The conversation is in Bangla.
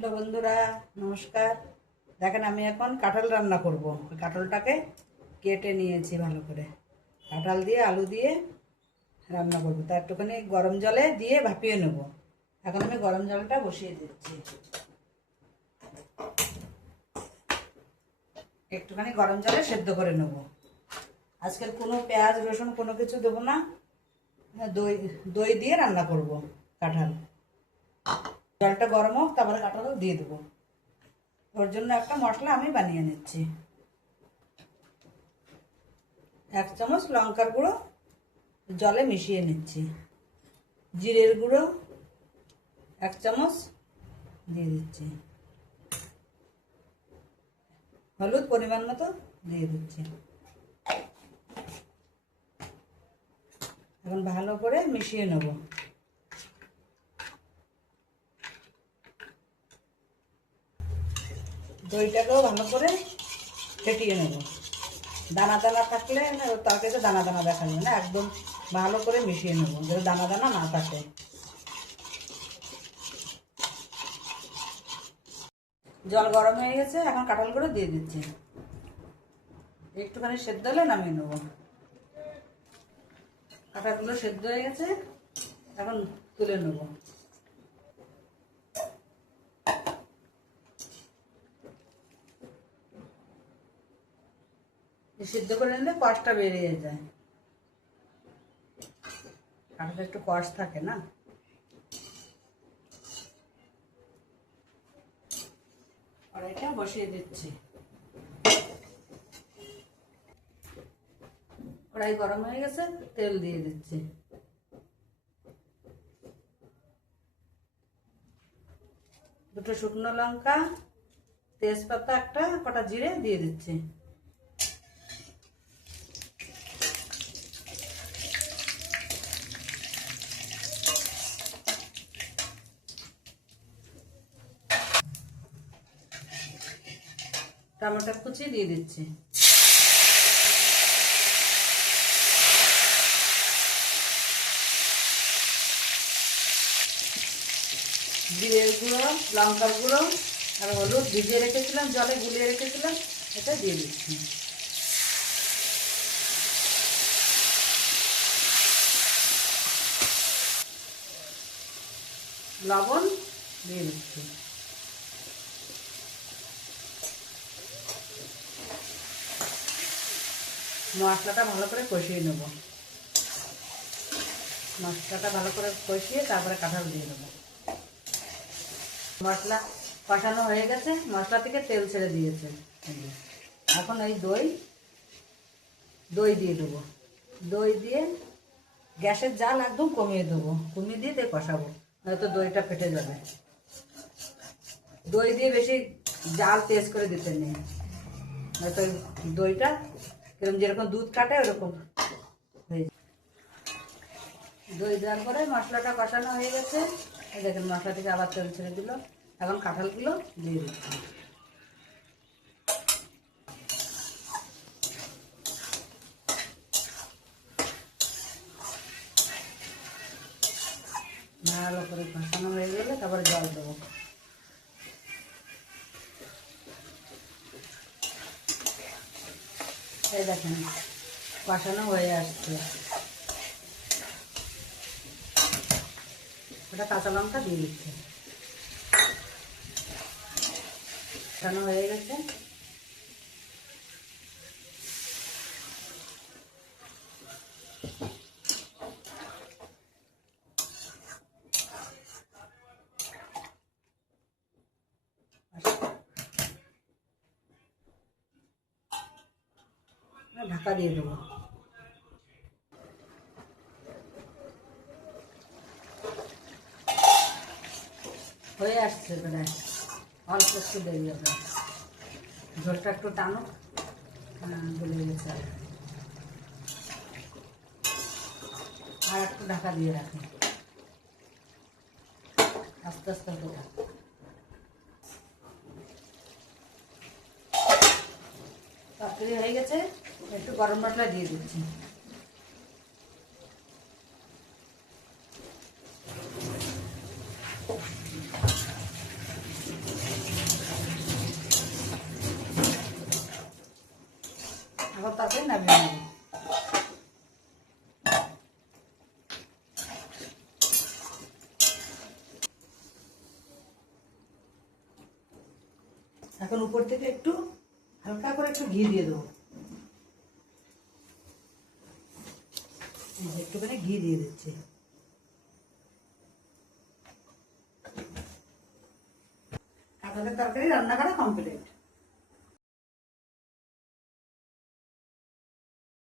হ্যালো বন্ধুরা, নমস্কার। দেখেন আমি এখন কাঁঠাল রান্না করব। কাঁঠালটাকে কেটে নিয়েছি ভালো করে। কাঁঠাল দিয়ে আলু দিয়ে রান্না করব। তা একটুখানি গরম জলে দিয়ে ভাপিয়ে নেব। এখন আমি গরম জলটা বসিয়ে দিচ্ছি। একটুখানি গরম জলে সেদ্ধ করে নেব। আজকের কোনো পেঁয়াজ রসুন কোনো কিছু দেবো না। দই দই দিয়ে রান্না করব কাঁঠাল। জলটা গরম হোক, তারপরে কাঁঠাল দিয়ে দেবো। ওর জন্য একটা মশলা আমি বানিয়ে নিচ্ছি। 1 চামচ লঙ্কার গুঁড়ো জলে মিশিয়ে নিচ্ছি। জিরের গুঁড়ো 1 চামচ দিয়ে দিচ্ছি। হলুদ পরিমাণ মতো দিয়ে দিচ্ছি। এখন ভালো করে মিশিয়ে নেব। দইটাকেও ভালো করে ফেটিয়ে নেব। দানা দানা থাকলে তরকারিতে দানা দানা দেখা যাবে না, একদম ভালো করে মিশিয়ে নেব যাতে দানা দানা না থাকে। জল গরম হয়ে গেছে, এখন কাঁঠালগুলো দিয়ে দিচ্ছি। একটুখানি সেদ্ধ হলে নামিয়ে নেব। কাঁঠালগুলো সেদ্ধ হয়ে গেছে, এখন তুলে নেব। সিদ্ধ করে নিলে কষটা বেরিয়ে যায়। কাঁঠালে একটু কষ থাকে না। কড়াইটা বসিয়ে দিচ্ছি। কড়াই গরম হয়ে গেছে, তেল দিয়ে দিচ্ছি। দুটো শুকনো লঙ্কা, তেজপাতা একটা, কটা জিরে দিয়ে দিচ্ছি। টমেটো কুচি দিয়ে দিচ্ছি। জিরের গুঁড়ো, লঙ্কার গুঁড়ো আর হলুদ ভিজিয়ে রেখেছিলাম, জলে গুলিয়ে রেখেছিলাম, এটা দিয়ে দিচ্ছি। লবণ দিয়ে দিচ্ছি। মশলাটা ভালো করে কষিয়ে নেব। মশলাটা ভালো করে কষিয়ে তারপরে কাঁঠাল দিয়ে দেবো। মশলা কষানো হয়ে গেছে, মশলা থেকে তেল ছেড়ে দিয়েছে। এখন এই দই দিয়ে দেবো। দই দিয়ে গ্যাসের জাল একদম কমিয়ে দেবো, কমিয়ে দিয়ে কষাবো, হয়তো দইটা ফেটে যাবে। দই দিয়ে বেশি জাল তেজ করে দিতে নেই, হয়তো দইটা যেরকম দুধ কাটে ওরকম হয়ে যায়। দই দেওয়ার পরে মশলাটা কষানো হয়ে গেছে। এই দেখেন মশলা থেকে আবার তেল ছেড়ে দিল। এখন কাঁঠালগুলো দিয়ে দিচ্ছি। ভালো করে কষানো হয়ে গেলে তারপরে জল দেবো। এই দেখেন কষানো হয়ে আসছে। ওটা কাঁচা লঙ্কা দিয়ে দিচ্ছে। কষানো হয়ে গেছে। ঢাকা দিয়ে দেবো। হয়ে আসছে প্রায়, অল্প একটু দেরি হবে। ঝোলটা একটু টানো, গলে গেছে। আর একটু ঢাকা দিয়ে রাখি, আস্তে আস্তে হতে থাকে। তরকারি হয়ে গেছে, একটু গরম মশলা দিয়ে দিচ্ছি। এখন উপর থেকে একটু হালকা করে একটু ঘি দিয়ে দেবো, একটুখানি ঘি দিয়ে দিচ্ছি। কাঁঠালের তরকারি রান্না করা কমপ্লিট।